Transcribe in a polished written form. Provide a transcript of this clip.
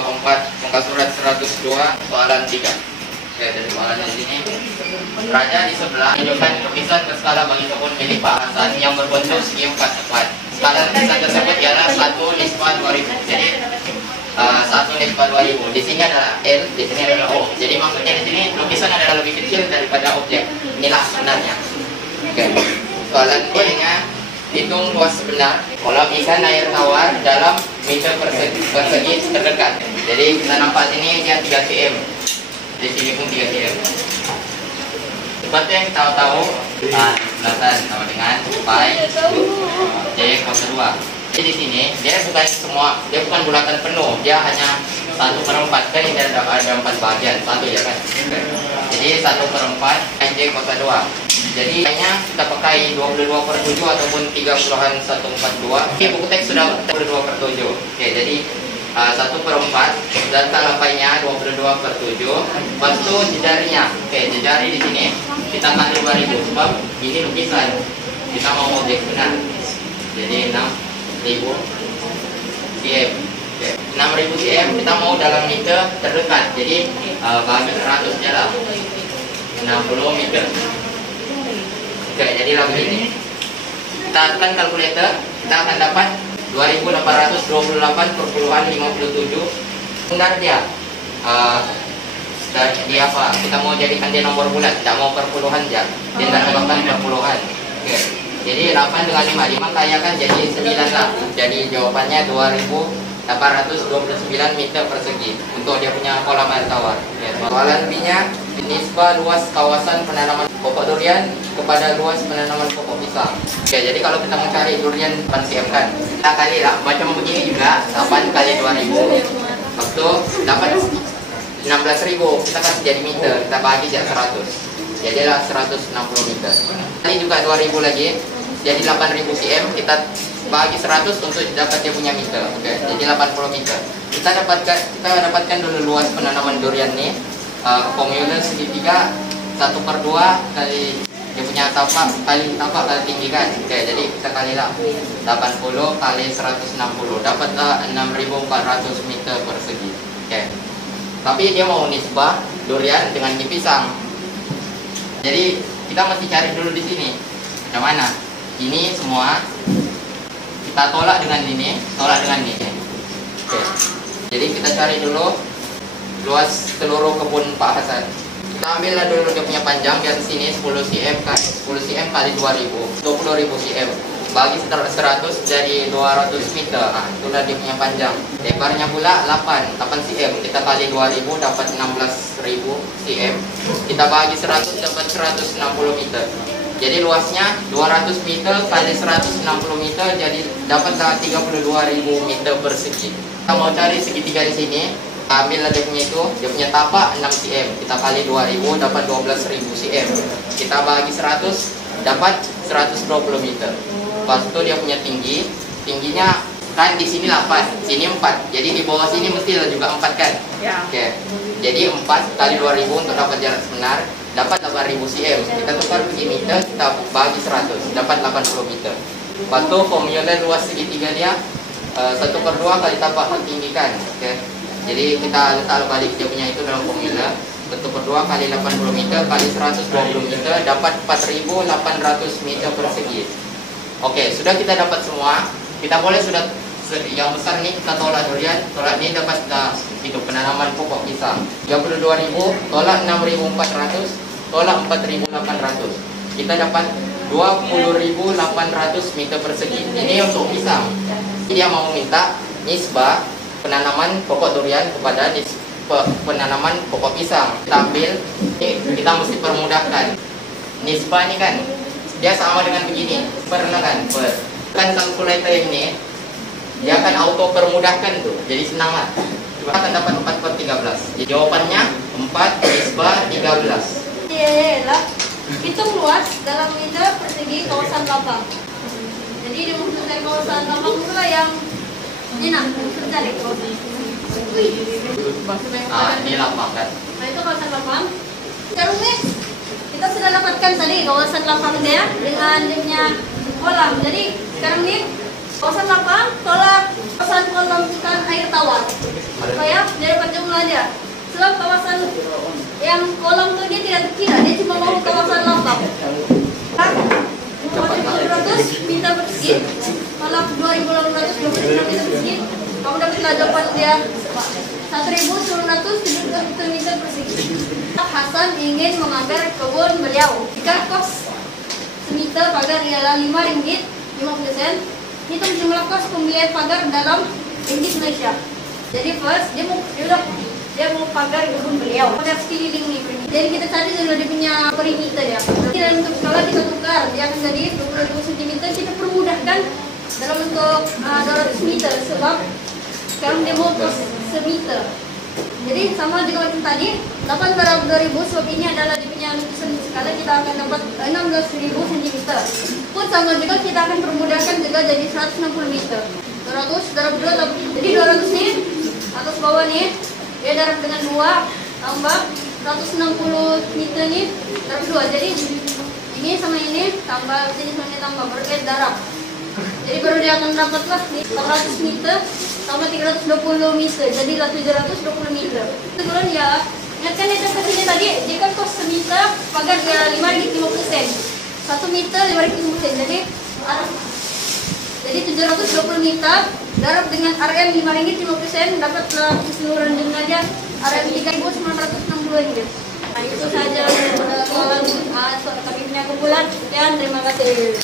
bab 4 muka surat 102 soalan 3. Oke, dari soalannya di sini. Raja di sebelah tunjukkan lukisan berskala bagi kebun milik Pak Hasan yang berbentuk segi 4 tepat. Skala lukisan tersebut ialah 1:2000. Jadi 1:2000. Di sini adalah L, di sini adalah O. Jadi maksudnya di sini lukisan adalah lebih kecil daripada objek. Inilah sebenarnya. Oke. Soalan B-nya, hitung luas sebenar kolam ikan air tawar dalam meter persegi terdekat. Jadi kita nampak ini dia 3 cm. Di sini pun 3 cm. Seperti yang kita tahu, belasan sama dengan pi J kuasa 2. Jadi di sini dia bukan bulatan penuh, dia hanya 1/4 kan, ini ada 4 bagian, satu ya kan. Jadi 1/4 J kuasa 2. Jadi kayaknya kita pakai 22/7 ataupun 30/142. Ini buku teks sudah 22/7. Oke, jadi 1/4 data lapainya 22/7. Lepas itu jejarinya. Oke, jejari di sini kita kali 2000 sebab ini lukisan. Kita mau objek benar. Jadi 6.000 cm. Oke, 6.000 cm kita mau dalam meter terdekat. Jadi bagi 100 jalan 60 meter. Oke, jadi lagu ini kita tekan kalkulator, kita akan dapat 2828,57. Benar dia. Dan dia apa? Kita mau jadikan dia nomor bulat, tidak mau perpuluhan aja. Dia tidak merupakan perpuluhan. Oke. Jadi 8 dengan 5 kaya kan jadi 9 lah. Jadi jawabannya 2829 meter persegi untuk dia punya kolam air tawar. Ya, soalan B-nya, nisbah luas kawasan penanaman pokok durian kepada luas penanaman pokok pisang. Oke, jadi kalau kita mau cari durian 8 cm kan, kita kali lah macam begini juga, 8 kali 2000. Waktu dapat 16.000, kita kasih jadi meter, kita bagi jadi 100. Jadilah 160 meter. Ini juga 2000 lagi, jadi 8000 cm, kita bagi 100 untuk dapat dia punya meter. Oke, jadi 80 meter. Kita dapatkan dulu luas penanaman durian nih. Formula segitiga 1/2 kali dia punya tapak kali tinggi kan. Oke, jadi kita kalilah 80 kali 160, dapatlah 6400 meter persegi. Oke. Tapi dia mau nisbah durian dengan pisang. Jadi kita mesti cari dulu di sini. Yang mana? Ini semua kita tolak dengan ini, tolak dengan ini. Oke. Jadi kita cari dulu luas seluruh kebun Pak Hasan. Kita ambillah dulu dia punya panjang, biar sini 10 cm kali 2000, 20.000 cm. Bagi 100 jadi 200 meter. Itulah dia punya panjang. Lebarnya pula 8 cm. Kita kali 2000 dapat 16.000 cm. Kita bagi 100 dapat 160 meter. Jadi luasnya 200 meter kali 160 meter, jadi dapatlah 32.000 meter persegi. Kita mau cari segitiga di sini. Ambillah dia punya tapak 6 cm. Kita kali 2000 dapat 12.000 cm. Kita bagi 100 dapat 120 meter. Lepas itu dia punya tingginya kan di sini 8, sini 4. Jadi di bawah sini mesti juga 4 kan? Ya. Oke. Jadi 4 kali 2000 untuk dapat jarak sebenar dapat 8.000 cm. Kita tukar pergi meter, kita bagi 100 dapat 80 meter. Lepas itu formula luas segitiga dia 1/2 kali tapak tinggi kan? Oke. Jadi kita letak balik dia punya itu dalam formula. 1/2 kali 80 meter kali 120 meter dapat 4.800 meter persegi. Oke, sudah kita dapat semua. Kita boleh sudah yang besar nih kita tolak durian, tolak ini dapat itu penanaman pokok pisang. 32.000 tolak 6.400 tolak 4.800. Kita dapat 20.800 meter persegi. Ini untuk pisang. Dia mau minta nisbah penanaman pokok durian kepada penanaman pokok pisang. Kita ambil, kita mesti permudahkan. Nisbah ini kan dia sama dengan begini, kan kalkulator ini dia akan auto permudahkan tuh, jadi senang lah. Kita akan dapat 4/13. Jadi jawabannya 4 nisbah 13. Iya lah. Hitung luas dalam meter persegi kawasan lapang. Jadi dimaksud dari kawasan lapang itulah yang ini cari kawasan. Ini lapang kan? Nah itu kawasan lapang. Sekarang nih kita sudah dapatkan tadi kawasan lapang dia dengan dia punya kolam. Jadi sekarang nih Kawasan lapang tolak kawasan kolam ikan air tawar. Supaya dia dapat jumlah dia. Sebab kawasan yang kolam tuh dia tidak terkira, dia cuma mau kawasan lapang. 4.200 meter persegi, tolak 2.829 meter persegi. Kamu dapatlah jawaban dia 1.972 meter persegi. Hasan ingin mengambil kebun beliau. Jika kos semeter pagar ialah Rp5.50, hitung jumlah kos pembelian pagar dalam ringgit Malaysia. Jadi first dia mau pagar kebun beliau. Pagar sekeliling nih. Jadi kita cari dulu dia punya perimeter ya. Dan untuk skala kita tukar, dia akan jadi 20.000 cm. Kita permudahkan dalam bentuk 200 meter sebab sekarang dia mau kos semeter. Jadi sama juga macam tadi, 8 × 2.000 sebab ini adalah dia punya lukisan skala, kita akan dapat 16.000 cm. Pun sama juga kita akan permudahkan juga jadi 160 meter. 200 darab 2, jadi 200 nih atas bawah nih, dia darab dengan 2 tambah 160 meter nih darab 2. Jadi ini sama ini tambah sini sama ini tambah berarti darab. Jadi baru dia akan dapatlah 400 meter tambah 320 meter, jadilah 720 meter. Itu bulan ya. Ingatkan itu ke sini tadi, jika kos semeter pagar dia Rp5.50, 1 meter Rp5.50. Jadi 720 meter darab dengan RM Rp5.50 dapatlah keseluruhan jumlahnya RM Rp3.962. Nah, itu saja soalan kami punya kumpulan. Sekian, terima kasih.